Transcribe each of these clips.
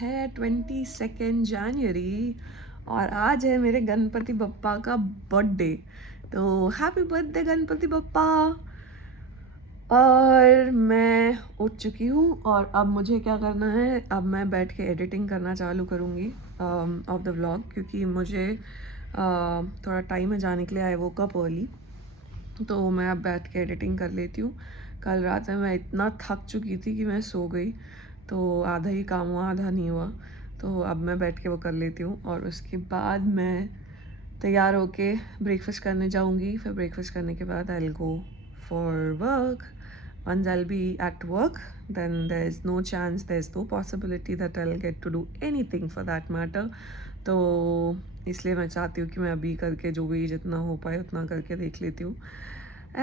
है 22 जनवरी और आज है मेरे गणपति बप्पा का बर्थडे। तो हैप्पी बर्थडे गणपति बप्पा। और मैं उठ चुकी हूँ और अब मुझे क्या करना है, अब मैं बैठ के एडिटिंग करना चालू करूँगी ऑफ द व्लॉग, क्योंकि मुझे थोड़ा टाइम है जाने के लिए। आई वोक अप अर्ली, तो मैं अब बैठ के एडिटिंग कर लेती हूँ। कल रात में मैं इतना थक चुकी थी कि मैं सो गई, तो आधा ही काम हुआ, आधा नहीं हुआ। तो अब मैं बैठ के वो कर लेती हूँ और उसके बाद मैं तैयार होके ब्रेकफास्ट करने जाऊँगी। फिर ब्रेकफास्ट करने के बाद I will go for work. Once I'll be at work, then there's no chance, there's no possibility that I'll get to do anything for that matter. तो इसलिए मैं चाहती हूँ कि मैं अभी करके जो भी जितना हो पाए उतना करके देख लेती हूँ.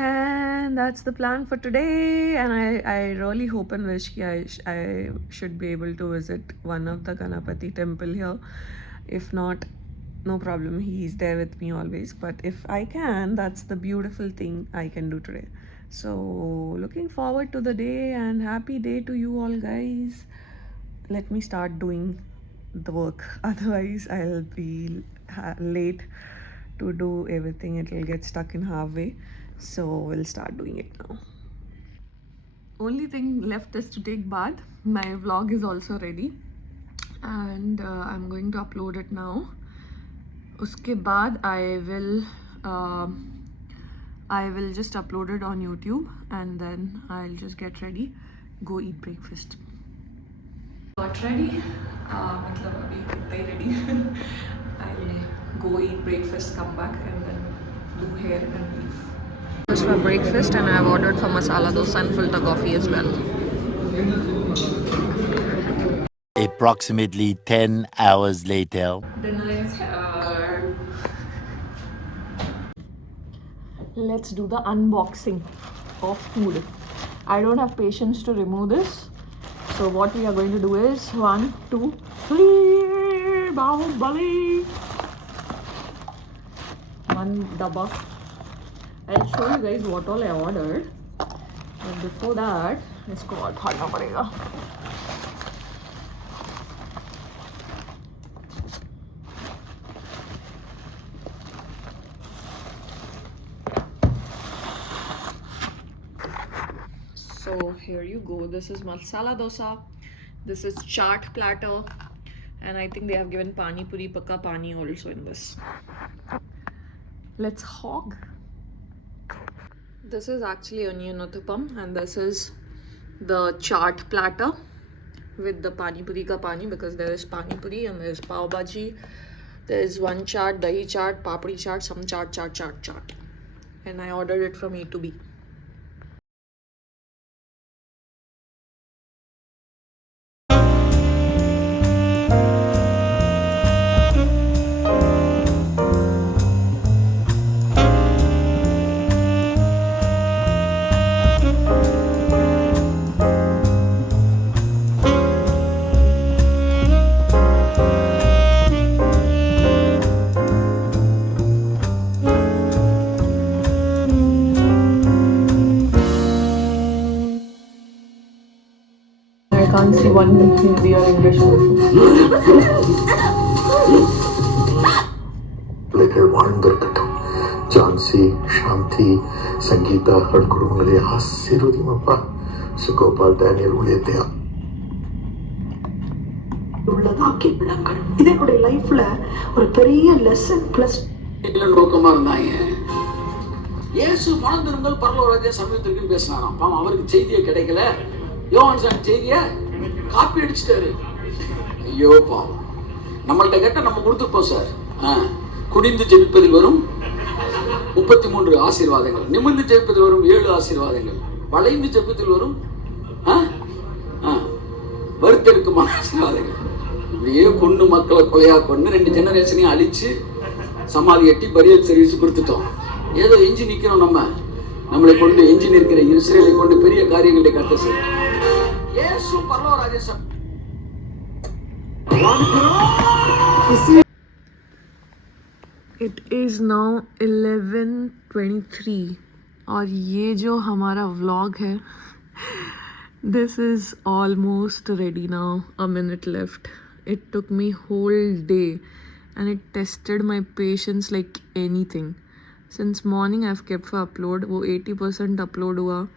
And that's the plan for today. And I really hope and wish that I should be able to visit one of the Ganapati temple here. If not, no problem. He is there with me always. But if I can, that's the beautiful thing I can do today. So looking forward to the day, and happy day to you all, guys. Let me start doing the work. Otherwise, I'll be late to do everything. It'll get stuck in halfway. So we'll start doing it now. Only thing left is to take bath. My vlog is also ready, and I'm going to upload it now. Uske baad I will just upload it on YouTube, and then I'll just get ready, go eat breakfast. Got ready. मतलब अभी कितना ही ready. I'll go eat breakfast, come back, and then do hair and leave. Just for breakfast, and I've ordered for masala dosa and filter coffee as well. Approximately 10 hours later. Dinner is here. Let's do the unboxing of food. I don't have patience to remove this. So what we are going to do is 1, 2, 3, Bahubali. One dabba. I'll show you guys what all I ordered. But before that, इसको और खाना पड़ेगा. So here you go. This is masala dosa. This is chaat platter, and I think they have given pani puri pakka pani also in this. Let's hog. This is actually onion uttapam, and this is the chaat platter with the pani puri ka pani, because there is pani puri and there is pav bhaji. There is one chaat, dahi chaat, papdi chaat, some chaat. And I ordered it from A to B. I can't see one Hindi or English வாழ்ந்திருக்கட்டும். Jhansi, சாந்தி, சங்கீதா அவள் குடும்பங்களை ஆசீர்வதிமப்பா. சுகோபால், Daniel ஊழியத்தையா உள்ளதாக்கி விடுங்கள். இது என்னுடைய லைஃப்ல ஒரு பெரிய lesson plus நோக்கமா இருந்தாங்க. இயேசு மனம் திரும்பல் பரலோக சமயத்திற்கு பேசினாராம். பாவம் அவருக்கு செய்தியே கிடைக்கல. யோவான் செய்திய காப்பி அடிச்சிட்டாரு. ஐயோ பாவம். நம்மள்ட்ட கேட்ட நம்ம கொடுத்துப்போம் சார். குனிந்து ஜெபிப்பதில் வரும் 33 ஆசீர்வாதங்கள், நிமிர்ந்து ஜெபிப்பதில் வரும் 7 ஆசீர்வாதங்கள், வளைந்து ஜெபிப்பதில் வரும் வறுத்தெடுக்குமான ஆசீர்வாதங்கள். இப்படியே கொண்டு மக்களை கொலையா கொண்டு 2 ஜெனரேஷனையும் அழிச்சு சமாதி கட்டி பரியல் சர்வீஸ் கொடுத்துட்டோம். ஏதோ எஞ்சி நிக்கிறோம். நம்மளை கொண்டு எஞ்சி நிற்கிற இஸ்ரேலை கொண்டு பெரிய காரியங்களை கத்த செய்யும். இயேசு பரலோக ராஜ்யம். It is now 11:23 और ये जो हमारा व्लॉग है, this is almost ready now. A minute left. It took me whole day and it tested my patience like anything. Since morning I've kept for upload. वो 80% upload हुआ,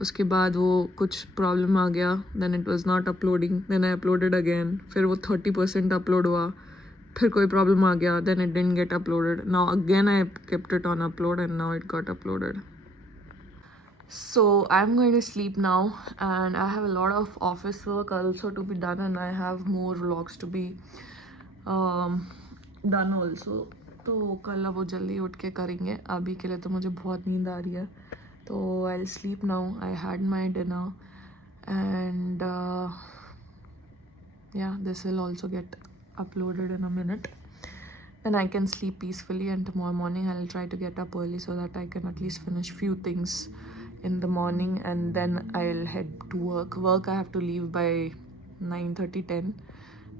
उसके बाद वो कुछ प्रॉब्लम आ गया, then it was not uploading, then I uploaded again, फिर वो 30% upload हुआ, फिर कोई प्रॉब्लम आ गया, then it didn't get uploaded. Now again I kept it on upload and now it got uploaded. So I'm going to sleep now and I have a lot of office work also to be done and I have more vlogs to be done also. तो कल वो जल्दी उठ के करेंगे. अभी के लिए तो मुझे बहुत नींद आ रही है, तो I'll sleep now. I had my dinner and yeah, this will also get uploaded in a minute. Then I can sleep peacefully and tomorrow morning I'll try to get up early so that I can at least finish few things in the morning and then I'll head to work. I have to leave by 9:30 10.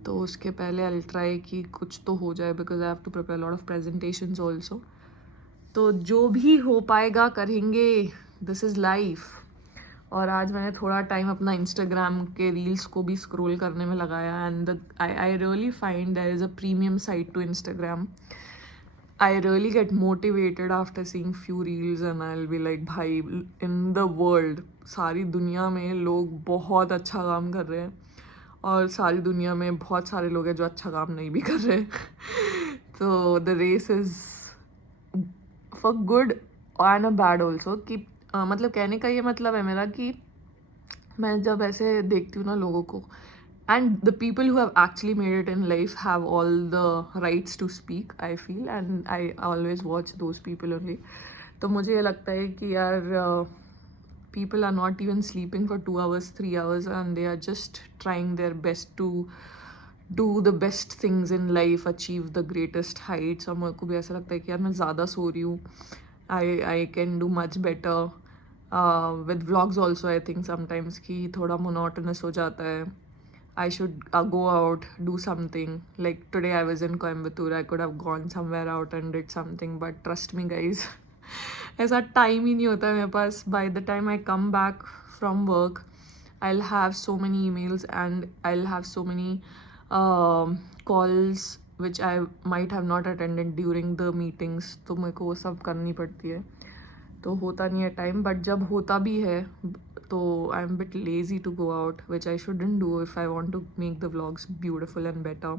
तो उसके पहले I'll try कि कुछ तो हो जाए because I have to prepare a lot of presentations also. तो जो भी हो पाएगा करेंगे. This is life. और आज मैंने थोड़ा टाइम अपना इंस्टाग्राम के रील्स को भी स्क्रॉल करने में लगाया and I really find there is a premium side to Instagram. I really get motivated after seeing few reels and I'll be like भाई in the world सारी दुनिया में लोग बहुत अच्छा काम कर रहे हैं और सारी दुनिया में बहुत सारे लोग हैं जो अच्छा काम नहीं भी कर रहे. तो the race is for good and a bad also. कि मतलब कहने का ये मतलब है मेरा कि मैं जब ऐसे देखती हूँ ना लोगों को, and the people who have actually made it in life have all the rights to speak, I feel, and I always watch those people only. तो मुझे ये लगता है कि यार people are not even sleeping for 2 hours 3 hours and they are just trying their best to do the best things in life, achieve the greatest heights. और मेरे को भी ऐसा लगता है कि यार मैं ज़्यादा सो रही हूँ. I can do much better with vlogs also. I think sometimes कि थोड़ा monotonous हो जाता है. I should go out, do something. Like today I was in Coimbatore, I could have gone somewhere out and did something, but trust me guys, ऐसा time ही नहीं होता मेरे पास. By the time I come back from work, I'll have so many emails and I'll have so many calls which I might have not attended during the meetings. तो मेरे को वो सब करनी पड़ती है, तो होता नहीं है टाइम. बट जब होता भी है तो I am bit lazy to go out, which I shouldn't do if I want to make the vlogs beautiful and better.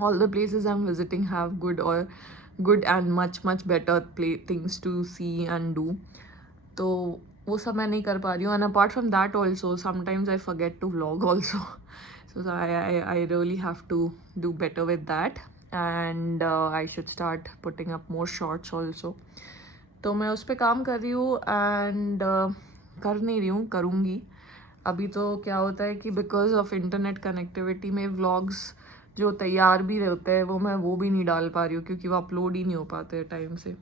All the places I'm visiting have good and much better things to see and do. तो वो सब मैं नहीं कर पा रही हूँ. And apart from that also sometimes I forget to vlog also. So I really have to do better with that and I should start putting up more shorts also. तो मैं उस पर काम कर रही हूँ एंड कर नहीं रही हूँ, करूँगी. अभी तो क्या होता है कि बिकॉज ऑफ इंटरनेट कनेक्टिविटी में व्लॉग्स जो तैयार भी रहते हैं वो भी नहीं डाल पा रही हूँ क्योंकि वो अपलोड ही नहीं हो पाते टाइम से.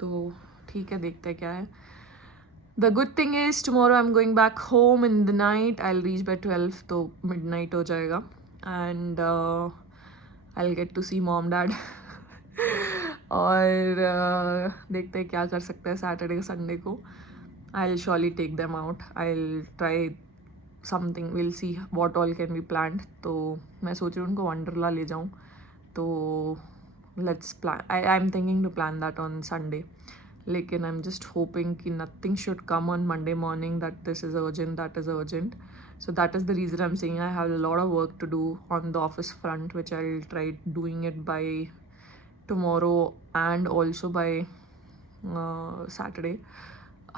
तो ठीक है, देखते हैं क्या है. The good thing is tomorrow I am going back home in the night. I will reach by 12, तो मिडनाइट हो जाएगा and I will get to see mom dad. और देखते हैं क्या कर सकते हैं सैटरडे संडे को. I will surely take them out. I will try something, will see what all can be planned. तो मैं सोच रही हूँ उनको वंडरला ले जाऊँ. तो let's plan. I am thinking to plan that on Sunday. लेकिन आई एम जस्ट होपिंग कि nothing should come on Monday morning that this is urgent, that is urgent. So that is the reason I'm saying I have a lot of work to do on the office front, which I'll try doing it by tomorrow and also by Saturday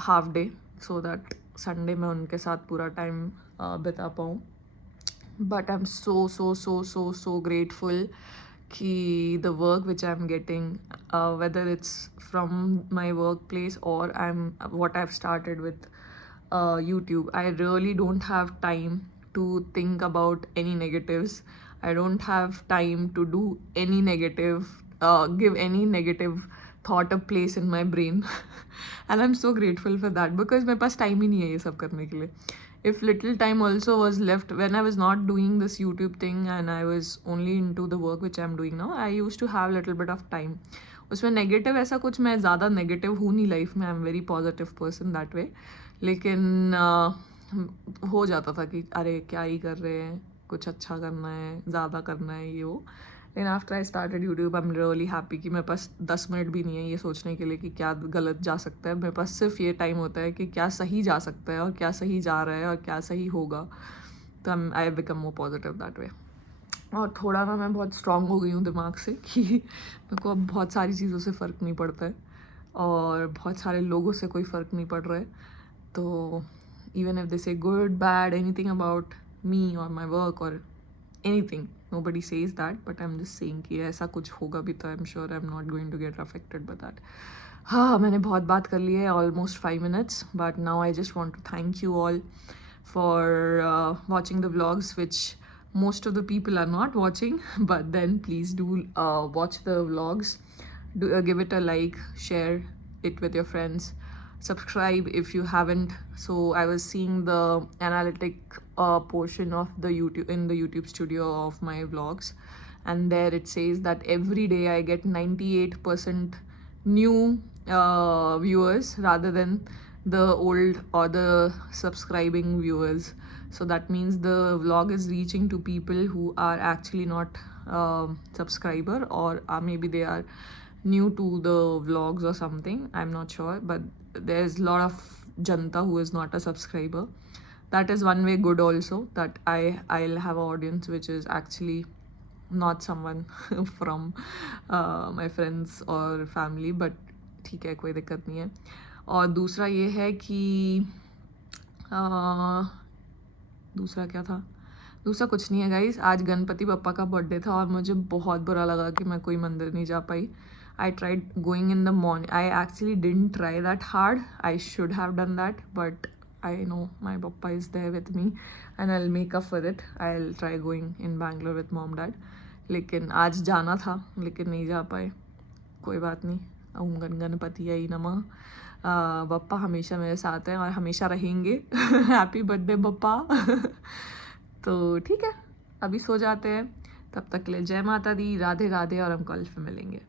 half day, so that Sunday मैं उनके साथ पूरा time बिता पाऊँ. But I'm so grateful कि the work which I'm getting, whether it's from my workplace or what I've started with YouTube, I really don't have time to think about any negatives. I don't have time to do any negative, give any negative thought a place in my brain. And I'm so grateful for that because मेरे पास time ही नहीं है ये सब करने के लिए. If little time also was left when I was not doing this YouTube thing and I was only into the work which I'm doing now, I used to have little bit of time. उसमें negative ऐसा कुछ, मैं ज़्यादा negative हूँ नहीं life में. I am very positive person that way. लेकिन हो जाता था कि अरे क्या ही कर रहे हैं, कुछ अच्छा करना है, ज़्यादा करना है, ये वो। लेकिन after I started YouTube I am really happy कि मेरे पास 10 मिनट भी नहीं है ये सोचने के लिए कि क्या गलत जा सकता है। मेरे पास सिर्फ ये टाइम होता है कि क्या सही जा सकता है और क्या सही जा रहा है और क्या सही होगा। तो I become more positive that way. और थोड़ा ना मैं बहुत स्ट्रांग हो गई हूँ दिमाग से कि मेरे को अब बहुत सारी चीज़ों से फ़र्क नहीं पड़ता है और बहुत सारे लोगों से कोई फ़र्क नहीं पड़ रहा है। तो इवन इफ दे से good bad anything about me और माई वर्क और anything, nobody says that, but I'm just saying कि ऐसा कुछ होगा भी तो I'm sure I'm not going to get affected by that. हाँ, मैंने बहुत बात कर ली है, almost 5 minutes, but now I just want to thank you all for watching the vlogs, which most of the people are not watching, but then please do watch the vlogs. Give it a like, share it with your friends, subscribe if you haven't. So I was seeing the analytic portion of the YouTube studio of my vlogs, and there it says that every day I get 98% new viewers rather than the old or the subscribing viewers. So that means the vlog is reaching to people who are actually not subscriber, or maybe they are new to the vlogs or something, I'm not sure, but there's a lot of janta who is not a subscriber. That is one way good also, that I'll have an audience which is actually not someone from my friends or family, but ठीक है, कोई दिक्कत नहीं है। और दूसरा ये है कि दूसरा क्या था, दूसरा कुछ नहीं है गाइस। आज गणपति बप्पा का बर्थडे था और मुझे बहुत बुरा लगा कि मैं कोई मंदिर नहीं जा पाई। I tried going in the morning. I actually didn't try that hard. I should have done that, but I know my papa is there with me and I'll make up for it. I'll try going in Bangalore with mom dad. लेकिन आज जाना था लेकिन नहीं जा पाए, कोई बात नहीं। ओम गण गणपति आई नमः। बप्पा हमेशा मेरे साथ हैं और हमेशा रहेंगे। Happy birthday Bappa. तो ठीक है, अभी सो जाते हैं, तब तक के लिए जय माता दी, राधे राधे, और हम कल फिर मिलेंगे।